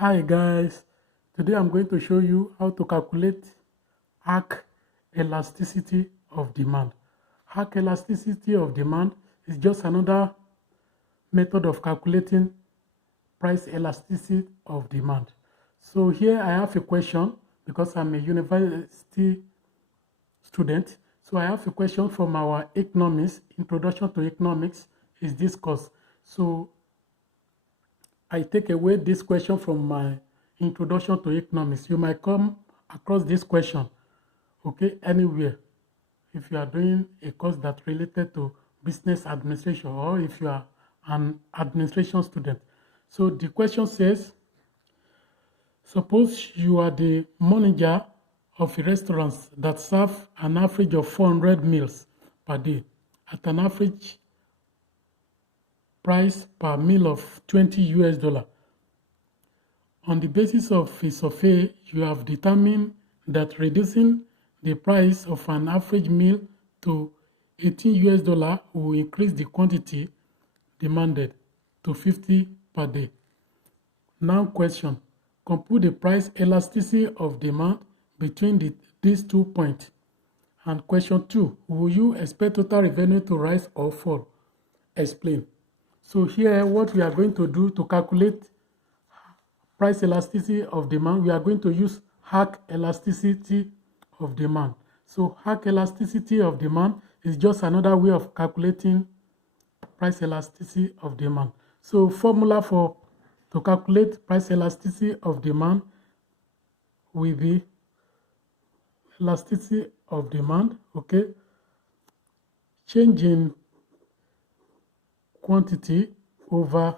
Hi guys, today I'm going to show you how to calculate arc elasticity of demand. Arc elasticity of demand is just another method of calculating price elasticity of demand. So here I have a question because I'm a university student. So I have a question from our economics, Introduction to Economics is this course. So I take away this question from my introduction to economics. You might come across this question, okay, anywhere. If you are doing a course that's related to business administration or if you are an administration student. So the question says, suppose you are the manager of a restaurant that serve an average of 400 meals per day at an average price per meal of 20 US dollar. On the basis of a survey, you have determined that reducing the price of an average meal to 18 US dollar will increase the quantity demanded to 50 per day. Now question, compute the price elasticity of demand between these 2 points. And question 2, will you expect total revenue to rise or fall? Explain. So here what we are going to do to calculate price elasticity of demand, we are going to use arc elasticity of demand. So arc elasticity of demand is just another way of calculating price elasticity of demand. So formula to calculate price elasticity of demand will be elasticity of demand, okay, change in quantity over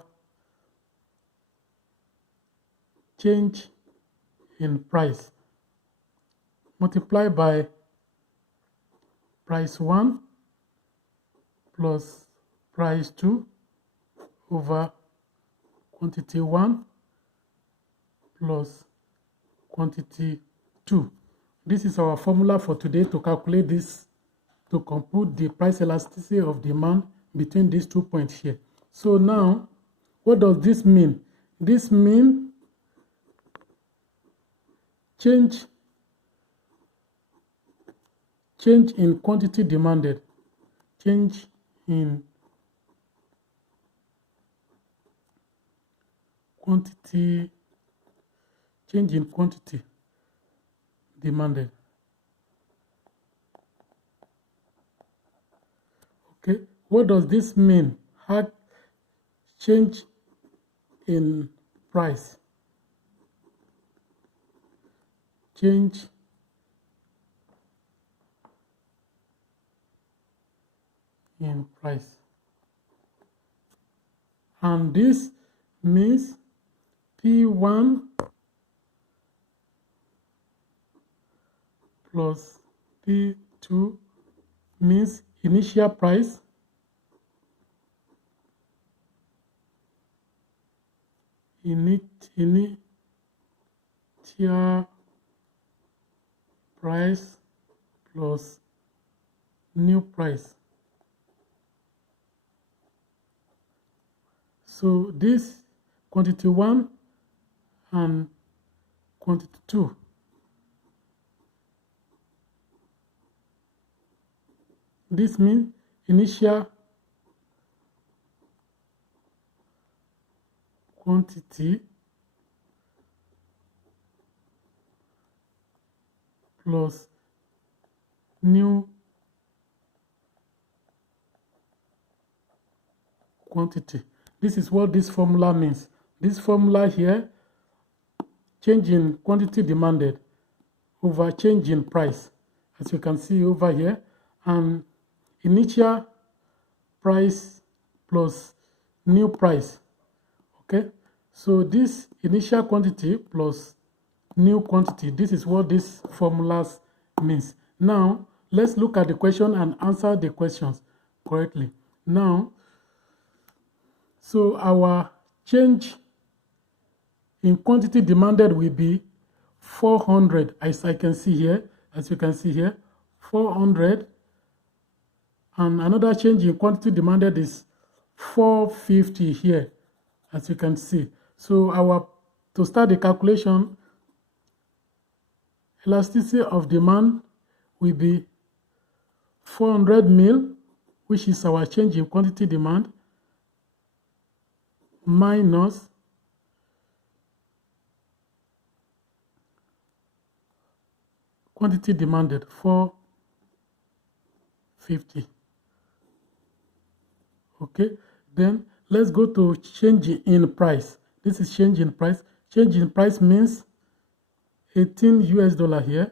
change in price multiplied by price 1 plus price 2 over quantity 1 plus quantity 2. This is our formula for today to calculate this, to compute the price elasticity of demand between these 2 points here. So now, what does this mean? This means change in quantity demanded, change in quantity demanded. Okay, what does this mean? Change in price, change in price, and this means P1 plus P2 means initial price initial price plus new price. So this quantity 1 and quantity 2 this means initial quantity plus new quantity. This is what this formula means. This formula here, change in quantity demanded over change in price, as you can see over here, and initial price plus new price. Okay, so this initial quantity plus new quantity, this is what this formulas means. Now let's look at the question and answer the questions correctly. Now, so our change in quantity demanded will be 400, as I can see here, as you can see here, 400, and another change in quantity demanded is 450 here, as you can see. So our to start the calculation, elasticity of demand will be 400 mil, which is our change in quantity demand, minus quantity demanded, 450. Okay, then let's go to change in price. This is change in price. Change in price means 18 US dollar here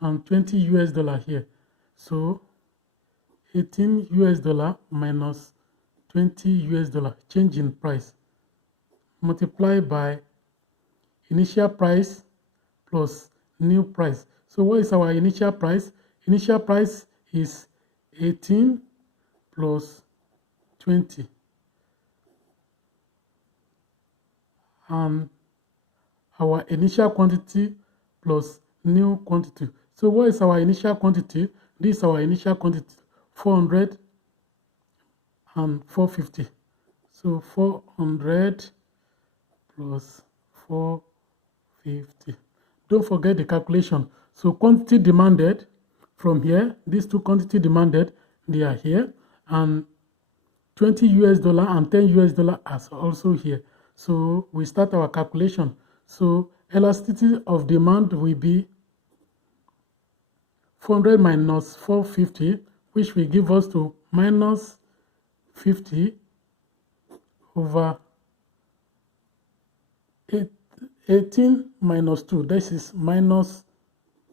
and 20 US dollar here. So 18 US dollar minus 20 US dollar, change in price, multiplied by initial price plus new price. So what is our initial price? Initial price is 18 plus 20. And our initial quantity plus new quantity. So what is our initial quantity? This is our initial quantity, 400 and 450. So 400 plus 450. Don't forget the calculation. So quantity demanded from here, these two quantity demanded, they are here, and 20 US dollar and 10 US dollar are also here. So we start our calculation. So elasticity of demand will be 400 minus 450, which will give us to minus 50 over 18 minus 2. This is minus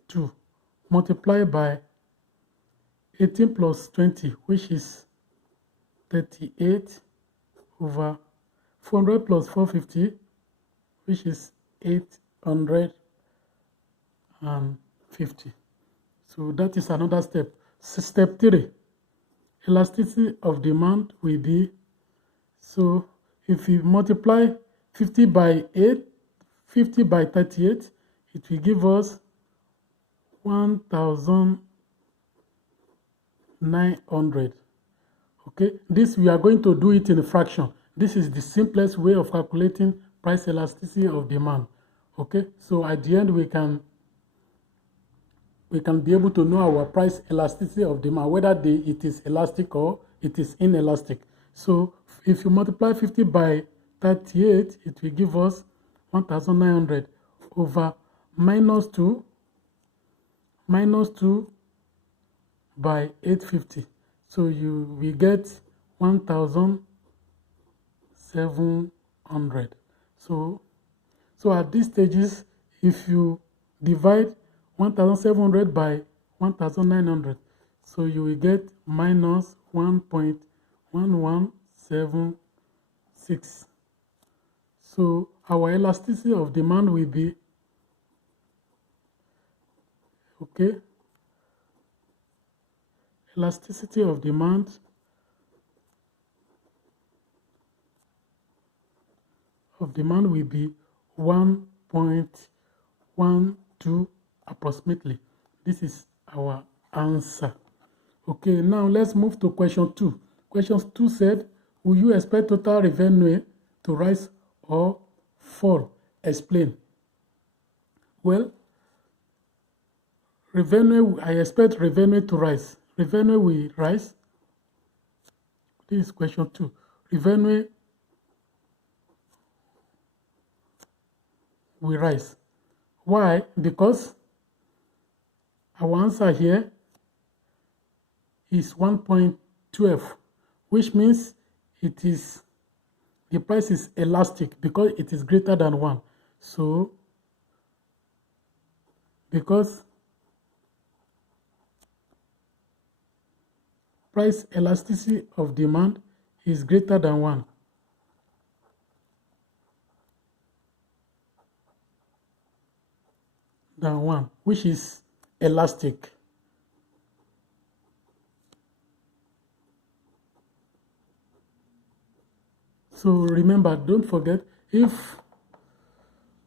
2, multiplied by 18 plus 20, which is 38 over 400 plus 450, which is 850. So that is another step. Step 3, elasticity of demand will be, so if we multiply 50 by 8, 50 by 38, it will give us 1,900. Okay, this we are going to do it in a fraction. This is the simplest way of calculating price elasticity of demand. Okay, so at the end we can be able to know our price elasticity of demand, whether it is elastic or it is inelastic. So if you multiply 50 by 38, it will give us 1,900 over minus 2 by 850. So you will get 1,700. So at these stages, if you divide 1,700 by 1,900, so you will get minus 1.1176. So our elasticity of demand will be, okay, elasticity of demand will be 1.12 approximately. This is our answer. Okay, now let's move to question 2. Question 2 said, will you expect total revenue to rise or fall? Explain. Well, revenue, I expect revenue to rise. Revenue will rise. This is question 2. Revenue will rise. Why? Because our answer here is 1.12, which means the price is elastic because it is greater than 1. So because price elasticity of demand is greater than 1. Which is elastic. So remember, don't forget, if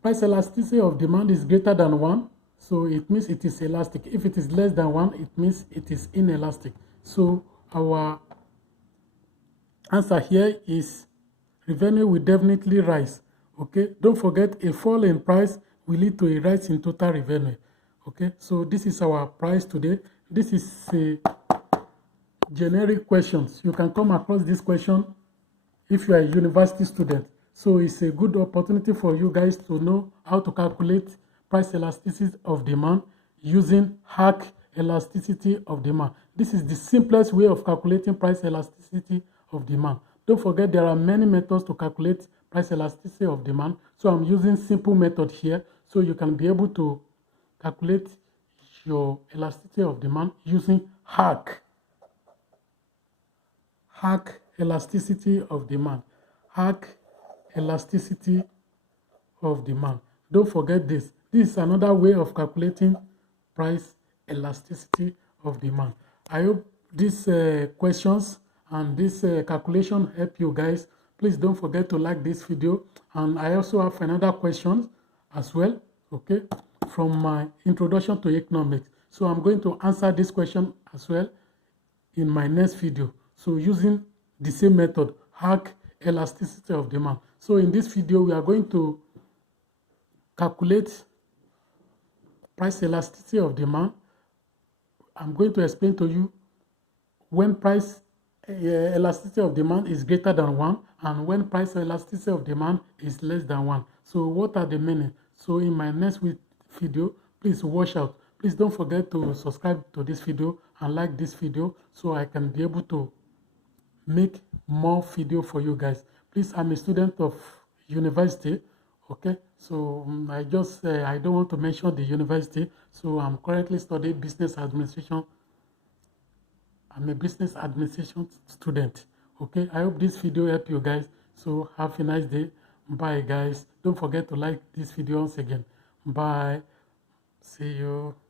price elasticity of demand is greater than 1, so it means it is elastic. If it is less than 1, it means it is inelastic. So our answer here is revenue will definitely rise. Okay, don't forget a fall in price will lead to a rise in total revenue. Okay, so this is our price today. This is a generic questions. You can come across this question if you are a university student. So it's a good opportunity for you guys to know how to calculate price elasticity of demand using hack elasticity of demand. This is the simplest way of calculating price elasticity of demand. Don't forget there are many methods to calculate price elasticity of demand. So I'm using simple method here so you can be able to calculate your elasticity of demand using hack elasticity of demand. Hack elasticity of demand. Don't forget this. This is another way of calculating price elasticity of demand. I hope these questions and this calculation help you guys. Please don't forget to like this video. And I also have another question as well, okay, from my introduction to economics. So I'm going to answer this question as well in my next video. So using the same method, hack elasticity of demand. So in this video, we are going to calculate price elasticity of demand. I'm going to explain to you when price elasticity of demand is greater than 1 and when price elasticity of demand is less than 1. So what are the meaning? So in my next video, please watch out. Please don't forget to subscribe to this video and like this video so I can be able to make more video for you guys. Please, I'm a student of university, okay? So I don't want to mention the university. So I'm currently studying business administration. I'm a business administration student, okay? I hope this video helped you guys. So have a nice day. Bye, guys. Don't forget to like this video once again. Bye. See you.